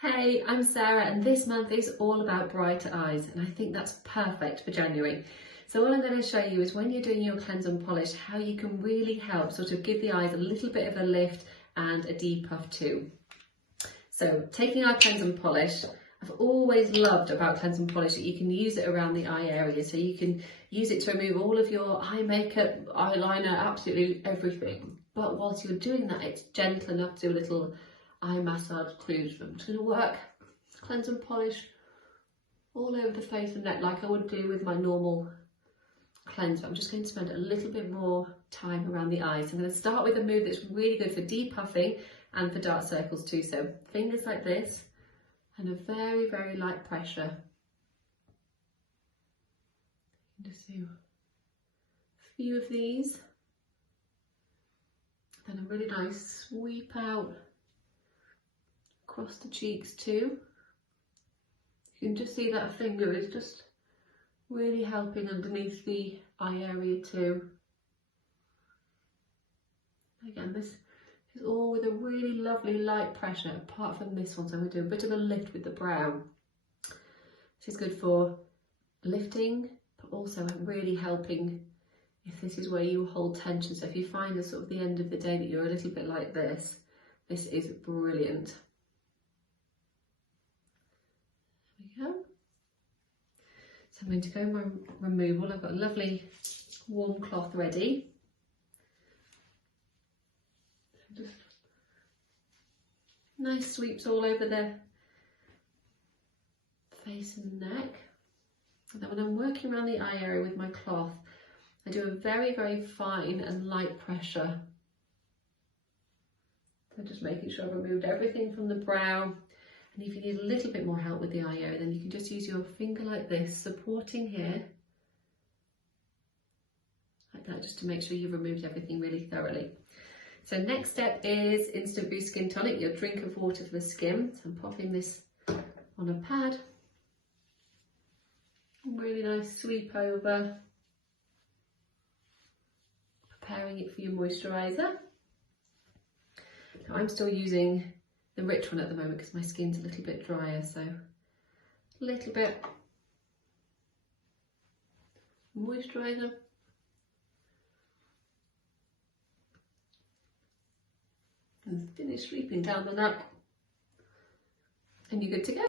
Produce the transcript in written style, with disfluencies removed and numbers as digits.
Hey, I'm Sarah and this month is all about brighter eyes and I think that's perfect for January. So all I'm going to show you is when you're doing your cleanse and polish, how you can really help sort of give the eyes a little bit of a lift and a depuff too. So taking our cleanse and polish, I've always loved about cleanse and polish that you can use it around the eye area. So you can use it to remove all of your eye makeup, eyeliner, absolutely everything. But whilst you're doing that, it's gentle enough to do a little eye massage clues. I'm just going to work cleanse and polish all over the face and neck like I would do with my normal cleanse. I'm just going to spend a little bit more time around the eyes. I'm going to start with a move that's really good for depuffing and for dark circles too. So fingers like this and a very, very light pressure. Just do a few of these. Then a really nice sweep out across the cheeks too. You can just see that finger is just really helping underneath the eye area too. Again, this is all with a really lovely light pressure, apart from this one, so I'm going to do a bit of a lift with the brow. This is good for lifting, but also really helping if this is where you hold tension. So if you find at sort of the end of the day that you're a little bit like this, this is brilliant. There we go. So I'm going to go and remove all. I've got a lovely warm cloth ready. Just nice sweeps all over the face and neck. And then when I'm working around the eye area with my cloth, I do a very, very fine and light pressure. So just making sure I've removed everything from the brow. And if you need a little bit more help with the eye area, then you can just use your finger like this, supporting here, like that, just to make sure you've removed everything really thoroughly. So next step is Instant Boost Skin Tonic, your drink of water for the skin. So I'm popping this on a pad. Really nice sweep over, preparing it for your moisturiser. Now I'm still using the rich one at the moment because my skin's a little bit drier, so a little bit moisturiser. And finish sweeping down the neck and you're good to go.